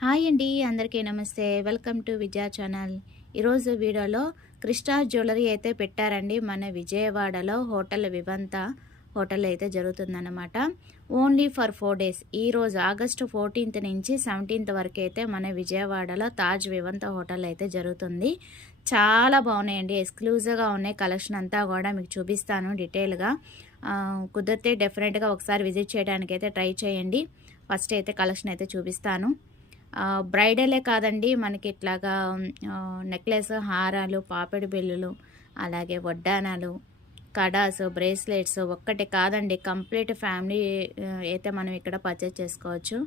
Hi అండి, అందరికీ నమస్తే. Welcome to Vijaya channel. ఈరోజు వీడియోలో క్రిస్టా జ్యువెలరీ అయితే పెట్టారండి. మన విజయవాడలో హోటల్ వివంత హోటల్ అయితే జరుగుతుందన్నమాట. Only for 4 days. ఈరోజు ఆగస్టు 14th నుంచి 17th వరకు అయితే మన విజయవాడలో తాజ్ వివంత హోటల్ అయితే జరుగుతుంది. చాలా బాగున్నాయండి, ఎక్స్క్లూజివ్గా ఉన్నాయి. కలెక్షన్ అంతా కూడా మీకు చూపిస్తాను డీటెయిల్గా. కుదిరితే డెఫినెట్గా ఒకసారి విజిట్ చేయడానికి అయితే ట్రై చేయండి. ఫస్ట్ అయితే కలెక్షన్ అయితే చూపిస్తాను. బ్రైడలే కాదండి, మనకి ఇట్లాగా నెక్లెస్, హారాలు, పాపిడి బిళ్ళలు, అలాగే వడ్డానాలు, కడాస్, బ్రేస్లెట్స్ ఒక్కటే కాదండి, కంప్లీట్ ఫ్యామిలీ అయితే మనం ఇక్కడ పర్చేస్ చేసుకోవచ్చు.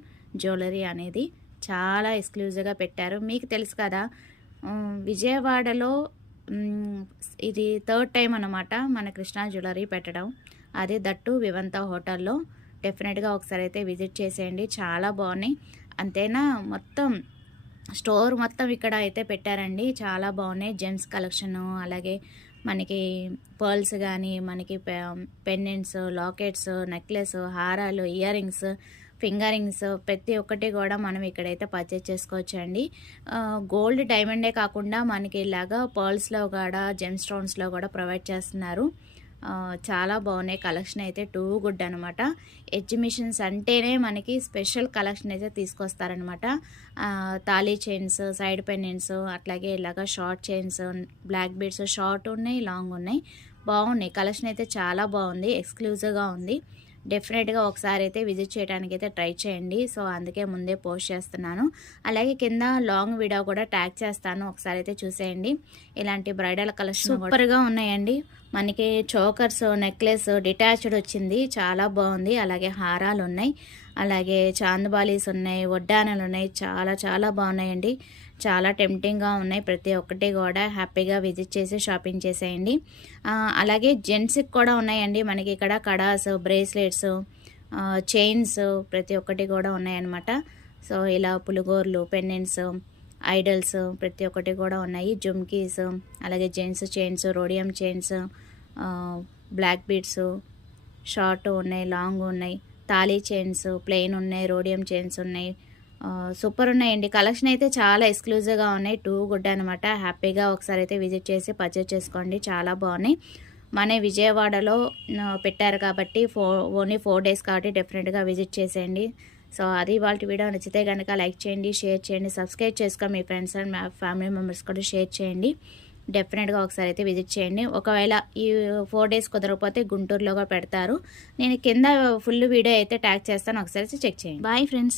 జ్యువెలరీ అనేది చాలా ఎక్స్క్లూజివ్గా పెట్టారు. మీకు తెలుసు కదా, విజయవాడలో ఇది 3rd టైం అనమాట మన కృష్ణా జ్యువెలరీ పెట్టడం. అది దట్టు వివంత హోటల్లో. డెఫినెట్గా ఒకసారి అయితే విజిట్ చేసేయండి, చాలా బాగున్నాయి. అంతేనా, మొత్తం స్టోర్ మొత్తం ఇక్కడ అయితే పెట్టారండి, చాలా బాగున్నాయి. జెమ్స్ కలెక్షను, అలాగే మనకి పర్ల్స్ కానీ, మనకి పెండెంట్స్, లాకెట్స్, నెక్లెస్, హారాలు, ఇయర్ రింగ్స్, ఫింగర్ రింగ్స్ ప్రతి ఒక్కటి కూడా మనం ఇక్కడైతే పర్చేజ్ చేసుకోవచ్చు అండి. గోల్డ్, డైమండే కాకుండా మనకి ఇలాగా పర్ల్స్లో కూడా, జెమ్ స్టోన్స్లో కూడా ప్రొవైడ్ చేస్తున్నారు. చాలా బాగున్నాయి. కలెక్షన్ అయితే టూ గుడ్ అనమాట. ఎగ్జిబిషన్స్ అంటేనే మనకి స్పెషల్ కలెక్షన్ అయితే తీసుకొస్తారనమాట. తాళీ చైన్స్, సైడ్ పెండెంట్స్, అట్లాగే ఇలాగ short chains, black beads, short ఉన్నాయి, లాంగ్ ఉన్నాయి. బాగున్నాయి. కలెక్షన్ అయితే చాలా బాగుంది, ఎక్స్క్లూజివ్గా ఉంది. డెఫినెట్గా ఒకసారి అయితే విజిట్ చేయడానికి అయితే ట్రై చేయండి. సో అందుకే ముందే పోస్ట్ చేస్తున్నాను. అలాగే కింద లాంగ్ వీడియో కూడా ట్యాగ్ చేస్తాను, ఒకసారి అయితే చూసేయండి. ఇలాంటి బ్రైడల్ కలెక్షన్ సూపర్గా ఉన్నాయండి. మనకి చోకర్స్, నెక్లెస్ డిటాచ్డ్ వచ్చింది, చాలా బాగుంది. అలాగే హారాలు ఉన్నాయి, అలాగే చాందబాలీస్ ఉన్నాయి, వడ్డానాలు ఉన్నాయి. చాలా చాలా బాగున్నాయండి, చాలా టెంప్టింగ్గా ఉన్నాయి. ప్రతి ఒక్కటి కూడా హ్యాపీగా విజిట్ చేసి షాపింగ్ చేసేయండి. అలాగే జెంట్స్కి కూడా ఉన్నాయండి మనకి ఇక్కడ కడాస్, బ్రేస్లెట్స్, చైన్స్ ప్రతి ఒక్కటి కూడా ఉన్నాయన్నమాట. సో ఇలా పులుగోర్లు, పెండెంట్స్, ఐడల్స్ ప్రతి ఒక్కటి కూడా ఉన్నాయి. జుమ్కీస్, అలాగే gents chains, rhodium chains, black beads, short ఉన్నాయి, లాంగ్ ఉన్నాయి, తాళీ చైన్స్ ప్లెయిన్ ఉన్నాయి, రోడియం చైన్స్ ఉన్నాయి. సూపర్ ఉన్నాయండి. కలెక్షన్ అయితే చాలా ఎక్స్క్లూజివ్గా ఉన్నాయి, టూ గుడ్ అనమాట. హ్యాపీగా ఒకసారి అయితే విజిట్ చేసి పర్చేస్ చేసుకోండి, చాలా బాగున్నాయి. మన విజయవాడలో పెట్టారు కాబట్టి ఓన్లీ 4 డేస్ కాబట్టి డెఫినెట్గా విజిట్ చేసేయండి. సో అది వాళ్ళ వీడియో నచ్చితే కనుక లైక్ చేయండి, షేర్ చేయండి, సబ్స్క్రైబ్ చేసుకొని మీ ఫ్రెండ్స్ అండ్ ఫ్యామిలీ మెంబర్స్ కూడా షేర్ చేయండి. డెఫినెట్గా ఒకసారి అయితే విజిట్ చేయండి. ఒకవేళ ఈ 4 డేస్ కుదరకపోతే గుంటూరులో కూడా పెడతారు. నేను కింద ఫుల్ వీడియో అయితే ట్యాగ్ చేస్తాను, ఒకసారి చెక్ చేయండి. Bye friends.